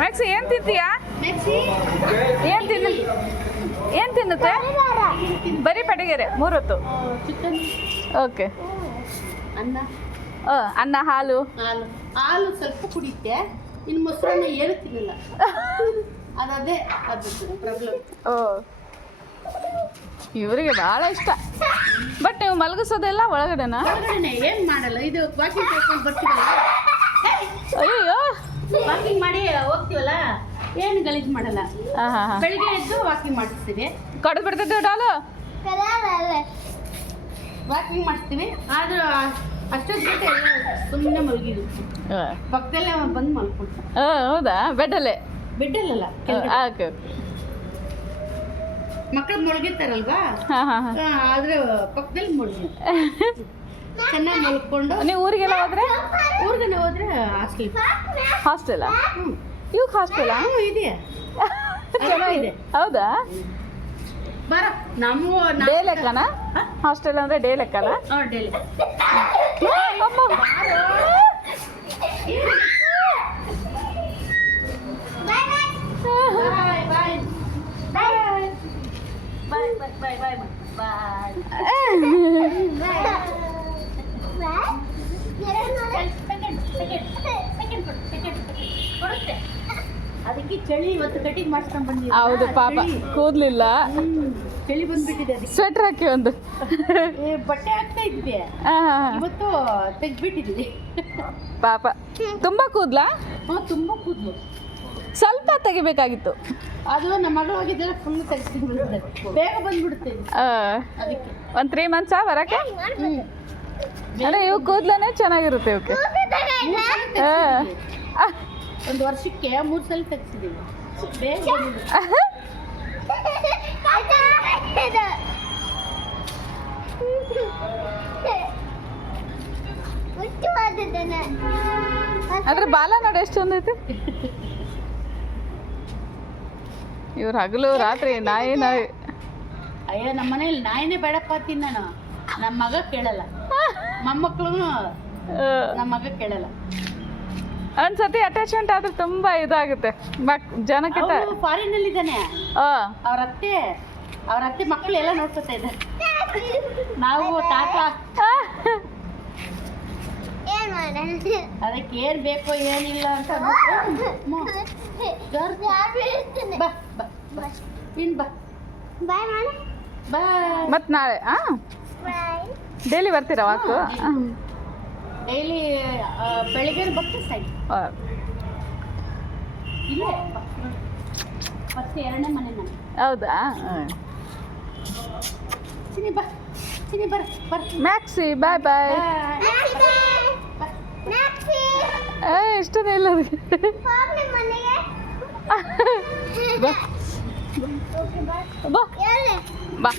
Maxi ಏನು ತಿಂತೀಯಾ? ಏನು ತಿನ್ನುತ್ತೆ? ಬರೀ ಪಡಿಗೆರೆ 3 ಹೊತ್ತು. ಓಕೆ. ಅನ್ನ ಹಾಲು ಸ್ವಲ್ಪ ಕುಡಿಯುತ್ತೆ. ಇನ್ನು ಮೊಸರನ್ನ ಏನು ತಿನ್ನಲ್ಲ. ಅದೇ ಅದು ಪ್ರಾಬ್ಲಮ್. ಇವರಿಗೆ ಭಾಳ ಇಷ್ಟ. ಬಟ್ ನೀವು ಮಲಗಿಸೋದೆಲ್ಲ ಒಳಗಡೆನಾ? ಹೊರಗಡೆನೆ ಏನು ಮಾಡಲ್ಲ. ಇದು ವಾಕಿಂಗ್ ಮಾಡ್ಕೊಂಡು ಬರ್ತೀವಲ್ಲ, ಅಯ್ಯೋ ವಾಕಿಂಗ್ ಮಾಡಿ ಹೋಗ್ತೀವಲ್ಲ, ಏನು ಗಲೀಜು ಮಾಡಲ್ಲ. ಬೆಳಿಗ್ಗೆ ಎದ್ದು ವಾಕಿಂಗ್ ಮಾಡಿಸ್ತೀವಿ. ಕಡ್ದು ಬಿಡ್ತೈತೆ ಡಾಲು. ವಾಕಿಂಗ್ ಮಾಡಿಸ್ತೀವಿ. ಆದ್ರೂ ಅಷ್ಟೊತ್ತಿಗೆ ಎಲ್ಲ ಸುಮ್ಮನೆ ಮಲಗಿದ್ವಿ. ಪಕ್ಕದಲ್ಲೇ ಬಂದು ಮಲ್ಕೊಳ್ತೀವಿ. ಹೌದಾ? ಬೆಡ್ಡಲ್ಲೇ? ಬೆಡ್ಡಲ್ಲ, ಓಕೆ. ಮಕ್ಕಳು ಮಲಗಿರ್ತಾರಲ್ವಾ, ಆದ್ರೆ ಪಕ್ಕದಲ್ಲಿ ಮಲಗಿ ಚೆನ್ನಾಗಿ ಮಲ್ಕೊಂಡು. ನೀವು ಊರಿಗೆಲ್ಲ ಹೋದ್ರೆ? ಊರಿಗೆಲ್ಲ ಹೋದ್ರೆ ಹಾಸ್ಟೆಲಾ? ಇವಾಗ ಹಾಸ್ಟೆಲಾ ಇದೆಯಾ? ಚೆನ್ನಾಗಿದೆ. ಹೌದಾ? ಬರ ನಮ್ಮ ಡೇ ಲೆಕ್ಕನಾ? ಹಾಸ್ಟೆಲ್ ಅಂದ್ರೆ ಡೇ ಲೆಕ್ಕನಾ? ಡೇಲಿ. ಅದಕ್ಕೆ ಚಳಿ ಇವತ್ತು ಕಟಿಂಗ್ ಮಾಡ್ಸ್ಕೊಂಡ್ ಬಂದಿದ್ದೆ. ಹೌದು ಪಾಪ, ಕೂದ್ಲಿಲ್ಲ, ಚಳಿ ಬಂದ್ಬಿಟ್ಟಿದೆ. ಸ್ವೆಟರ್ ಹಾಕಿ ಒಂದು ಬಟ್ಟೆ ಹಾಕ್ತಾ ಇದ್ವಿ, ಇವತ್ತು ತೆಗ್ದ್ಬಿಟ್ಟಿದ್ವಿ. ಪಾಪ ತುಂಬಾ ಕೂದ್ಲಾ? ತುಂಬಾ ಕೂದ್ಲು. ಸ್ವಲ್ಪ ತೆಗಿಬೇಕಾಗಿತ್ತು. ಅದು ನಮ್ಮ ಮಗಳು ಹೋಗಿದ್ದೆಲ್ಲ ಫುಲ್ ತೆಗ್ಸ್ಕೊಂಡು ಬಂದಿದ್ದಾರೆ. ಬೇಗ ಬಂದ್ಬಿಡುತ್ತೆ ಅದಕ್ಕೆ. ಒಂದು 3 ಮಂತ್ಸಾ ಬರಕ್ಕೆ? ಅಂದ್ರೆ ಇವು ಕೂದ್ಲನೇ ಚೆನ್ನಾಗಿರುತ್ತೆ ಇವಕ್ಕೆ. 1 ವರ್ಷಕ್ಕೆ 3 ಸಲ ತೆಗ್ಸಿದ್ದೀವಿ. ಬೇಗ ಅದ್ರ ಬಾಲ ನೋಡಿ ಎಷ್ಟು ಒಂದೈತಿ. ಇವ್ರು ಹಗಲು ರಾತ್ರಿ ನಾಯಿ. ಅಯ್ಯೋ, ನಮ್ಮ ಮನೇಲಿ ನಾಯಿನೇ ಬೇಡಪ್ಪ ಅಂತೀನಿ ನಾನು. ನಮ್ಮ ಮಗ ಕೇಳಲ್ಲ, ಮೊಮ್ಮಕ್ಕಳು ನಮ್ಮ ಮಗ ಕೇಳಲ್ಲ. ಒಂದ್ಸತಿ ಅಟ್ಯಾಚ್ಮೆಂಟ್ ಆದ್ರೆ ತುಂಬಾ ಇದಾಗುತ್ತೆ ಜನಕ್ಕೆ. ಫಾರಿನ್ ಅಲ್ಲಿ ಇದ್ದಾನೆ ಅವ್ರ ಅತ್ತೆ ಮಕ್ಕಳು ಎಲ್ಲ ನೋಡ್ಕೊತಾ ಇದ್ದಾರೆ. ನಾವು ತಾತ ಅದಕ್ಕೆ ಏನ್ ಬೇಕೋ ಏನಿಲ್ಲ ಅಂತ ಮತ್ ನಾಳೆ ಡೈಲಿ ಬರ್ತೀರಾ ವಾಕು? ಡೈಲಿ ಬೆಳಿಗ್ಗೆ ಬರ್ತೀವಿ ಸೈಡ್. ಇಲ್ಲೇ ಮತ್ತೆ 2ನೇ ಮನೆ ನಾನು. ಹೌದಾ? ಚಿನಿ ಬಾ, ಚಿನಿ ಬರ. ಮ್ಯಾಕ್ಸಿ ಬಾಯ್ ಬಾಯ್. ಇಷ್ಟನೇ ಇಲ್ಲ ಬಾ.